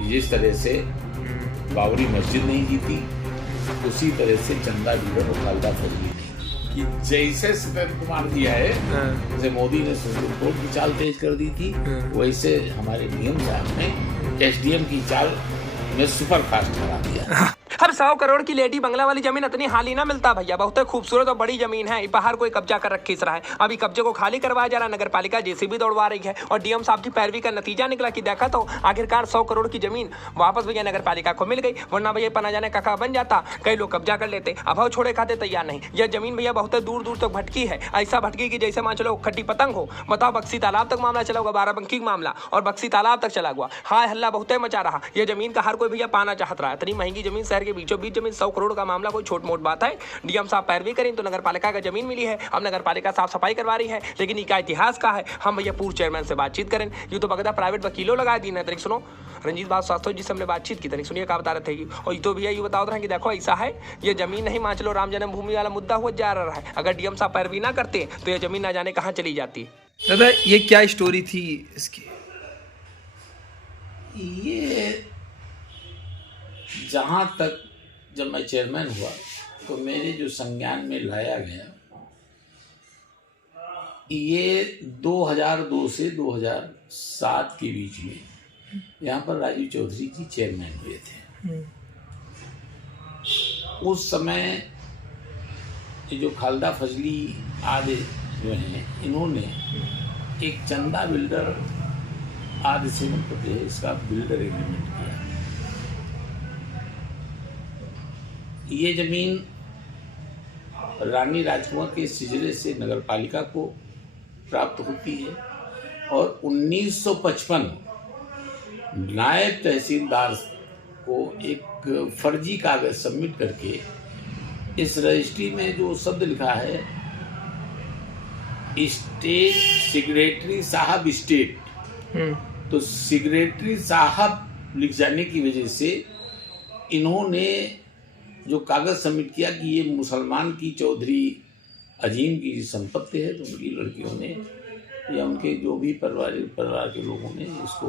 जिस तरह से बाबरी मस्जिद नहीं जीती, उसी तरह से चंदा बिल्डर और खालदा फजली कि जैसे सुरेंद्र कुमार जी आए, जैसे मोदी ने सुप्रीम कोर्ट की चाल तेज कर दी थी, वैसे हमारे डीएम साहब ने एसडीएम की चाल में सुपरफास्ट करा दिया। अब 100 करोड़ की लेडी बंगला वाली जमीन इतनी हाली ना मिलता भैया, बहुत खूबसूरत और बड़ी जमीन है, बाहर कोई कब्जा कर रखी रहा है। अभी कब्जे को खाली करवाया जा रहा, नगर पालिका जेसीबी दौड़वा रही है और डीएम साहब की पैरवी का नतीजा निकला कि देखा तो आखिरकार 100 करोड़ की जमीन वापस भैया नगर पालिका को मिल गई, वरना भैया पना जाने कका बन जाता, कई लोग कब्जा कर लेते, अभाव छोड़े खाते तैयार नहीं। यह जमीन भैया बहुत दूर दूर तक भटकी है, ऐसा भटकी कि जैसे मान चलो खट्टी पतंग हो। बताओ बक्सी तालाब तक मामला चला हुआ, बाराबंकी मामला और बक्सी तालाब तक चला हुआ, हाय हल्ला बहुत मचा रहा। यह जमीन का हर कोई भैया पाना चाहत रहा है, इतनी महंगी जमीन, शहर के बीचों बीच जमीन, 100 करोड़ का मामला कोई छोट मोट बात है। डीएम साहब पैरवी करें तो नगर पालिका का जमीन मिली है, अब नगर पालिका साफ सफाई करवा रही है, लेकिन इनका इतिहास का है। हम भैया पूर्व चेयरमैन से बातचीत करें, यूँ तो बगदा प्राइवेट वकीलों लगा दी ना। तरीक सुनो, रंजीत बाबू शास्त्री जी से हमने बातचीत की, तरीक सुनिए क्या बता रहे थे। और ये तो भैया ये बता रहे हैं कि देखो ऐसा है, ये जमीन नहीं मान चलो राम जन्मभूमि वाला मुद्दा हुआ जा रहा है, अगर डीएम साहब पैरवी ना करते तो ये जमीन ना जाने कहाँ चली जाती। दादा ये क्या स्टोरी थी इसकी? ये जहाँ तक जब मैं चेयरमैन हुआ तो मेरे जो संज्ञान में लाया गया, ये 2002 से 2007 के बीच में यहाँ पर राजीव चौधरी जी चेयरमैन हुए थे। उस समय ये जो खालदा फजली आदि जो हैं, इन्होंने एक चंदा बिल्डर आदि से मतलब इसका बिल्डर एग्रीमेंट किया। ये जमीन रानी राजकुमार के सिजरे से नगर पालिका को प्राप्त होती है और 1955 नायब तहसीलदार को एक फर्जी कागज सबमिट करके इस रजिस्ट्री में जो शब्द लिखा है स्टेट सेक्रेटरी साहब स्टेट, तो सेक्रेटरी साहब लिख जाने की वजह से इन्होंने जो कागज सबमिट किया कि ये मुसलमान की चौधरी अजीम की संपत्ति है, तो उनकी लड़कियों ने या उनके जो भी परिवार के लोगों ने इसको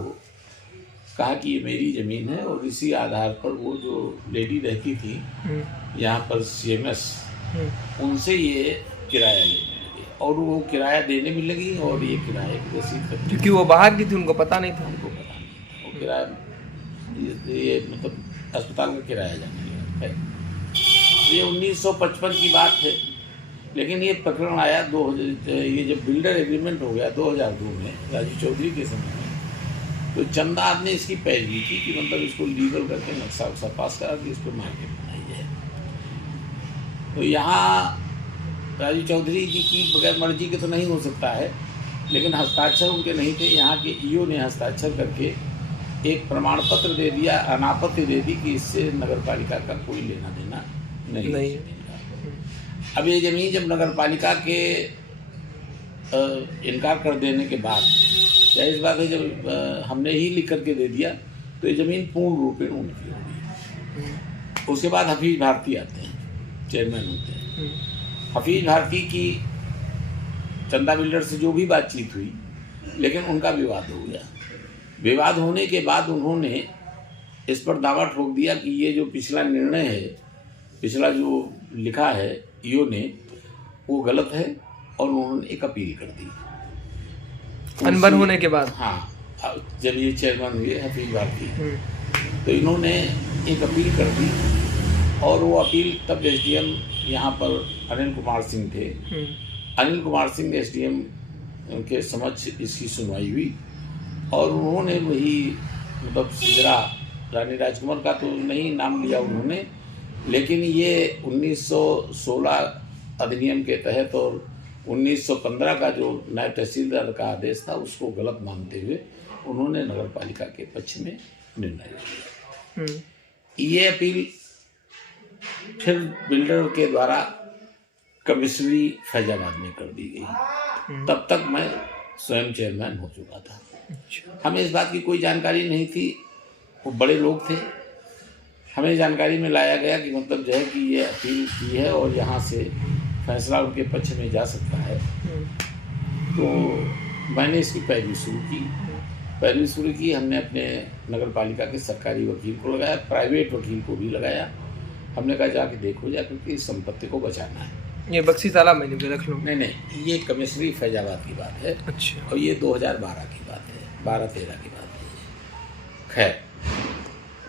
कहा कि ये मेरी ज़मीन है, और इसी आधार पर वो जो लेडी रहती थी यहाँ पर CMS, उनसे ये किराया लेने लगे और वो किराया देने में लगी और ये किराए की रसीद करती, क्योंकि वो बाहर की थी, उनको पता नहीं था। उनको पता नहीं, वो किराया ये मतलब अस्पताल का किराया जाने लगा है। ये 1955 की बात है, लेकिन ये प्रकरण आया ये जब बिल्डर एग्रीमेंट हो गया 2002 में राजीव चौधरी के समय में, तो चंदा ने इसकी पैरवी की कि मतलब इसको लीगल करके नक्शा वक्शा पास करा कि इस पर मार्केट बनाई जाए। तो यहाँ राजीव चौधरी जी की बगैर मर्जी के तो नहीं हो सकता है, लेकिन हस्ताक्षर उनके नहीं थे। यहाँ के ईओ ने हस्ताक्षर करके एक प्रमाण पत्र दे दिया, अनापत्ति दे दी कि इससे नगर पालिका का कोई लेना देना नहीं। अब ये जमीन जब नगर पालिका के इनकार कर देने के बाद, जाहिर बात है जब हमने ही लिख करके दे दिया तो ये ज़मीन पूर्ण रूप में उनकी हो गई। उसके बाद हफीज भारती आते हैं, चेयरमैन होते हैं। हफीज भारती की चंदा बिल्डर से जो भी बातचीत हुई, लेकिन उनका विवाद हो गया। विवाद होने के बाद उन्होंने इस पर दावा ठोक दिया कि ये जो पिछला निर्णय है, पिछला जो लिखा है ईओ ने, वो गलत है, और उन्होंने एक अपील कर दी अनबन होने के बाद। हाँ, जब ये चेयरमैन हुए हफीज भारती, तो इन्होंने एक अपील कर दी, और वो अपील तब एसडीएम यहाँ पर अनिल कुमार सिंह थे। अनिल कुमार सिंह एसडीएम के समक्ष इसकी सुनवाई हुई, और उन्होंने वही मतलब सिजरा रानी राजकुमार का तो नहीं नाम लिया उन्होंने, लेकिन ये 1916 अधिनियम के तहत और 1915 का जो नायब तहसीलदार का आदेश था उसको गलत मानते हुए उन्होंने नगर पालिका के पक्ष में निर्णय लिया। ये अपील फिर बिल्डर के द्वारा कमिश्नरी फैजाबाद में कर दी गई। तब तक मैं स्वयं चेयरमैन हो चुका था। हमें इस बात की कोई जानकारी नहीं थी, वो बड़े लोग थे, हमें जानकारी में लाया गया कि मतलब जो है कि ये अपील की है और यहाँ से फैसला उनके पक्ष में जा सकता है। तो मैंने इसकी पैरवी शुरू की पैरवी शुरू की हमने अपने नगर पालिका के सरकारी वकील को लगाया, प्राइवेट वकील को भी लगाया। हमने कहा जाके देखो जा, क्योंकि इस संपत्ति को बचाना है। ये बक्सी तालाब में भी रख लो। नहीं, ये कमिश्नरी फैजाबाद की बात है। अच्छा। और ये 2012 की बात है, 12-13 की बात है। खैर,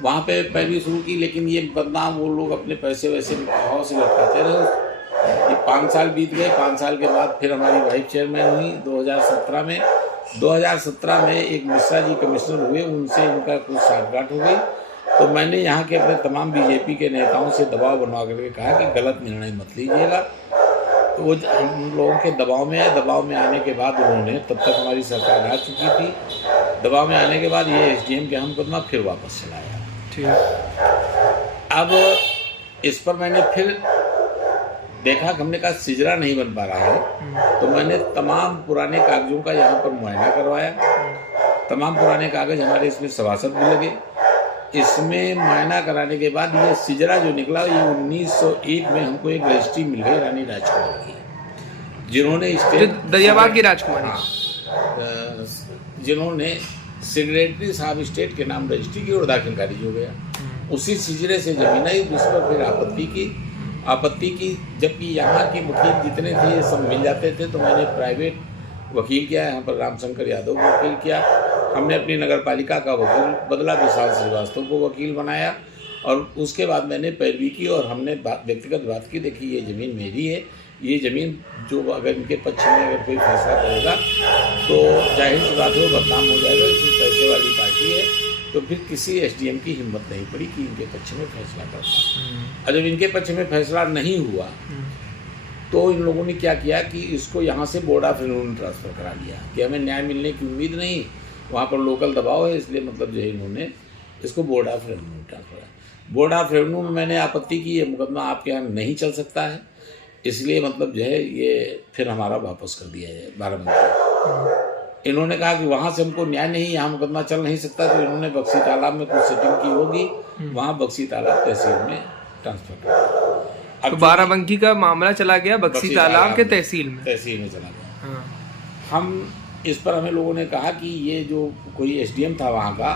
वहाँ पे पैरवी शुरू की, लेकिन ये बदनाम वो लोग अपने पैसे वैसे भाव से लटकाते रहे। ये 5 साल बीत गए। 5 साल के बाद फिर हमारी वाइस चेयरमैन हुई 2017 में। 2017 में एक मिश्रा जी कमिश्नर हुए, उनसे इनका कुछ साठगांठ हो गई। तो मैंने यहाँ के अपने तमाम बीजेपी के नेताओं से दबाव बनवा करके कहा कि गलत निर्णय मत लीजिएगा। तो वो हम लोगों के दबाव में आए। दबाव में आने के बाद उन्होंने, तब तक हमारी सरकार आ चुकी थी, दबाव में आने के बाद ये एसडीएम के हम मुकदमा फिर वापस चलाया। ठीक। अब इस पर मैंने फिर देखा कि हमने कहा सिजरा नहीं बन पा रहा है, तो मैंने तमाम पुराने कागजों का यहाँ पर मुआयना करवाया। तमाम पुराने कागज हमारे इसमें सभासद भी लगे। इसमें मुआयना कराने के बाद ये सिजरा जो निकला, ये 1901 में हमको एक रजिस्ट्री मिल गई रानी राजकुमार की, जिन्होंने दरियाबाग की राजकुमारी, जिन्होंने सेक्रेटरी साहब स्टेट के नाम रजिस्ट्री की और दाखिल खारिज हो गया। उसी सिजरे से जमीन आई, उस पर फिर आपत्ति की। जबकि यहाँ के वकील जितने थे ये सब मिल जाते थे, तो मैंने प्राइवेट वकील किया, यहाँ पर रामशंकर यादव को वकील किया। हमने अपनी नगर पालिका का वकील बदला, विशाल श्रीवास्तव को वकील बनाया। और उसके बाद मैंने पैरवी की और हमने व्यक्तिगत बात की, देखिए ये ज़मीन मेरी है, ये ज़मीन जो अगर इनके पक्ष में अगर कोई फैसला करेगा तो जाहिर सी बात हो बदनाम हो जाएगा, इसमें पैसे वाली पार्टी है। तो फिर किसी एसडीएम की हिम्मत नहीं पड़ी कि इनके पक्ष में फैसला करना। और जब इनके पक्ष में फैसला नहीं हुआ तो इन लोगों ने क्या किया कि इसको यहाँ से बोर्ड ऑफ रेवेन्यू में ट्रांसफ़र करा लिया कि हमें न्याय मिलने की उम्मीद नहीं, वहाँ पर लोकल दबाव है, इसलिए मतलब जो है इन्होंने इसको बोर्ड ऑफ रेवेन्यू में ट्रांसफर। बोर्ड ऑफ रेवेन्यू में मैंने आपत्ति की, ये मुकदमा आपके यहाँ नहीं चल सकता है, इसलिए मतलब जो है ये फिर हमारा वापस कर दिया जाए बाराबंकी। इन्होंने कहा कि वहाँ से हमको न्याय नहीं, यहाँ मुकदमा चल नहीं सकता, तो इन्होंने बक्सी तालाब में कुछ सेटिंग की होगी, वहाँ बक्सी तालाब तहसील में ट्रांसफर कर दिया। तो बाराबंकी का मामला चला गया बक्सी तालाब के तहसील में चला गया। हम इस पर हमें लोगों ने कहा कि ये जो कोई एसडीएम था वहाँ का,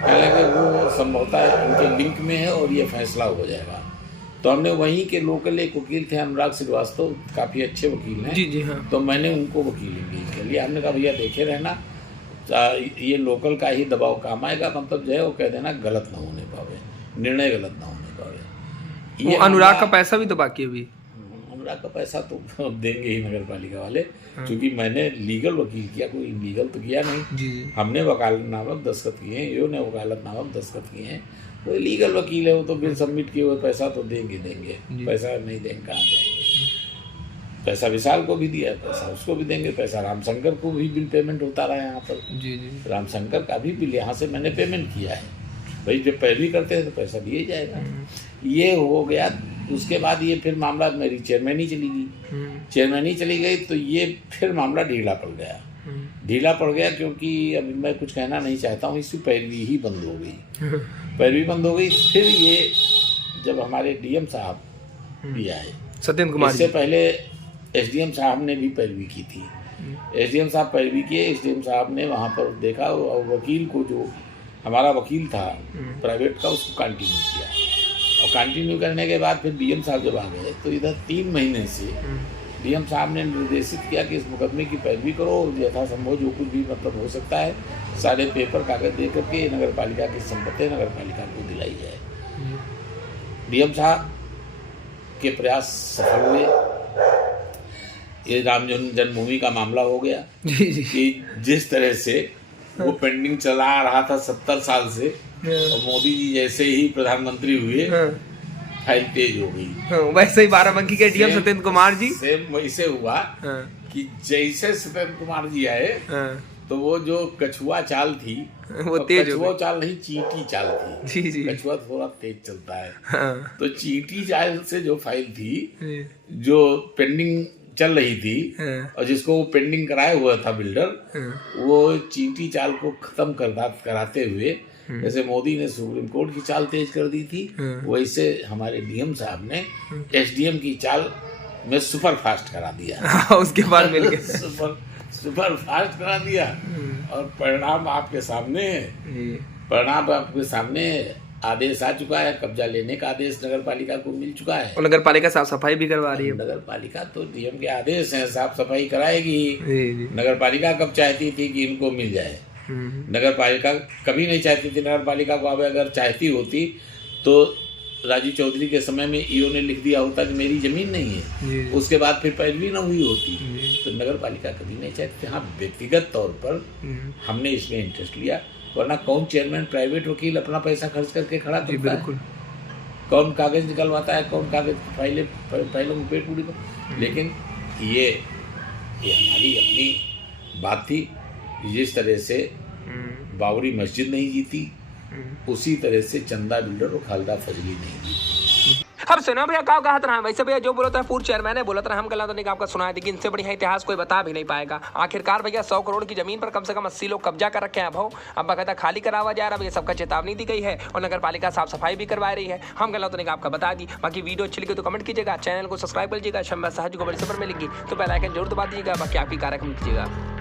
हालांकि वो संभवतः उनके लिंक में है और ये फैसला हो जाएगा। तो हमने वहीं के लोकल एक वकील थे अनुराग श्रीवास्तव, काफ़ी अच्छे वकील हैं। जी हाँ। तो मैंने उनको वकील इंगेज कर लिया। हमने कहा भैया देखे रहना, ये लोकल का ही दबाव काम आएगा, मतलब जो है वो कह देना गलत ना होने पावे, निर्णय गलत ना होने पावे। वो अनुराग का पैसा भी तो बाकी है अभी। अनुराग का पैसा तो देंगे ही नगर पालिका वाले, क्योंकि मैंने लीगल वकील किया, कोई इलीगल तो किया नहीं। जी। हमने वकालतनामक दस्तखत किए हैं, यो ने वकालतनामक दस्तखत किए हैं। कोई लीगल वकील है, वो तो बिल सबमिट किए हुए पैसा तो देंगे, पैसा नहीं देंगे कहाँ देंगे। पैसा विशाल को भी दिया, पैसा उसको भी देंगे, पैसा रामशंकर को भी बिल पेमेंट होता रहा यहाँ पर। जी। रामशंकर का भी बिल यहाँ से मैंने पेमेंट किया है। भाई जब पैरवी करते हैं तो पैसा दिया जाएगा। ये हो गया। उसके बाद ये फिर मामला, मेरी चेयरमैनी चली गई। चेयरमैनी चली गई तो ये फिर मामला ढीला पड़ गया। ढीला पड़ गया क्योंकि अभी मैं कुछ कहना नहीं चाहता हूँ, इसकी पैरवी ही बंद हो गई। पैरवी बंद हो गई। फिर ये जब हमारे डीएम साहब भी आए, सत्येंद्र कुमार, इससे पहले एसडीएम साहब ने भी पैरवी की थी। एसडीएम साहब पैरवी किए। एसडीएम साहब ने वहाँ पर देखा और वकील को, जो हमारा वकील था प्राइवेट का, उसको कंटिन्यू किया। और कंटिन्यू करने के बाद फिर डीएम साहब जब आ गए तो इधर 3 महीने से डीएम साहब ने निर्देशित किया कि इस मुकदमे की पैरवी करो, यथासंभव जो कुछ भी मतलब हो सकता है सारे पेपर कागज दे करके नगर पालिका की संपत्ति नगर पालिका को दिलाई जाए। डीएम साहब के प्रयास सफल हुए। ये राम जन्मभूमि का मामला हो गया कि जिस तरह से वो पेंडिंग चला रहा था 70 साल से, और मोदी जी जैसे ही प्रधानमंत्री हुए फाइल तेज हो गई। वैसे ही बाराबंकी के डीएम सत्येंद्र कुमार जी, सेम वैसे हुआ कि जैसे सत्येंद्र कुमार जी आए तो वो जो कछुआ चाल थी वो तेज, कछुआ चाल नहीं चींटी चाल थी। जी। कछुआ थोड़ा तेज चलता है। तो चींटी चाल से जो फाइल थी जो पेंडिंग चल रही थी और जिसको वो पेंडिंग कराया हुआ था बिल्डर, वो चींटी चाल को खत्म कराते हुए, जैसे मोदी ने सुप्रीम कोर्ट की चाल तेज कर दी थी, वैसे हमारे डीएम साहब ने एसडीएम की चाल में सुपर फास्ट करा दिया। उसके बाद मिल गए सुपर फास्ट करा दिया और परिणाम आपके सामने है। जी। परिणाम आपके सामने, आदेश आ चुका है, कब्जा लेने का आदेश नगर पालिका को मिल चुका है और नगर पालिका साफ सफाई भी करवा रही है। नगर पालिका तो डीएम के आदेश हैं, साफ सफाई कराएगी। जी। नगर पालिका कब चाहती थी कि इनको मिल जाए? नगर पालिका कभी नहीं चाहती थी नगर पालिका को। अब अगर चाहती होती तो राजू चौधरी के समय में ईओ ने लिख दिया होता कि मेरी जमीन नहीं है, उसके बाद फिर पैरवी न हुई होती। तो नगर पालिका कभी नहीं चाहती। हाँ, व्यक्तिगत तौर पर हमने इसमें इंटरेस्ट लिया, वरना कौन चेयरमैन प्राइवेट वकील अपना पैसा खर्च करके खड़ा करता है? कौन कागज निकलवाता है? कौन कागज फाइलों में पेट पूरी को? लेकिन ये हमारी अपनी बात थी। जिस तरह से बाबरी मस्जिद नहीं जीती, उसी तरह से चंदा बिल्डर और खालदा फजली नहीं जीती। अब सुना भैया क्या कहत रहा है? वैसे भैया जो बोलता है पूर्व चेयरमैन है बोलता रहा, हम गला तो नहीं आपका सुना है, लेकिन इनसे बढ़िया इतिहास कोई बता भी नहीं पाएगा। आखिरकार भैया 100 करोड़ की जमीन पर कम से कम 80 लोग कब्जा कर रखे हैं। अब बकायदा खाली करावा जा रहा है, सबका चेतावनी दी गई है और नगर पालिका साफ सफाई भी करवा रही है। हम गला तो नहीं आपका बता दी। बाकी वीडियो अच्छी लगी तो कमेंट कीजिएगा, चैनल को सब्सक्राइब कर लीजिएगा, शंभा साहू को बड़ी सफर मिलेगी तो बेल आइकन जरूर दबा दीजिएगा। बाकी आपकी कार्यक्रम कीजिएगा।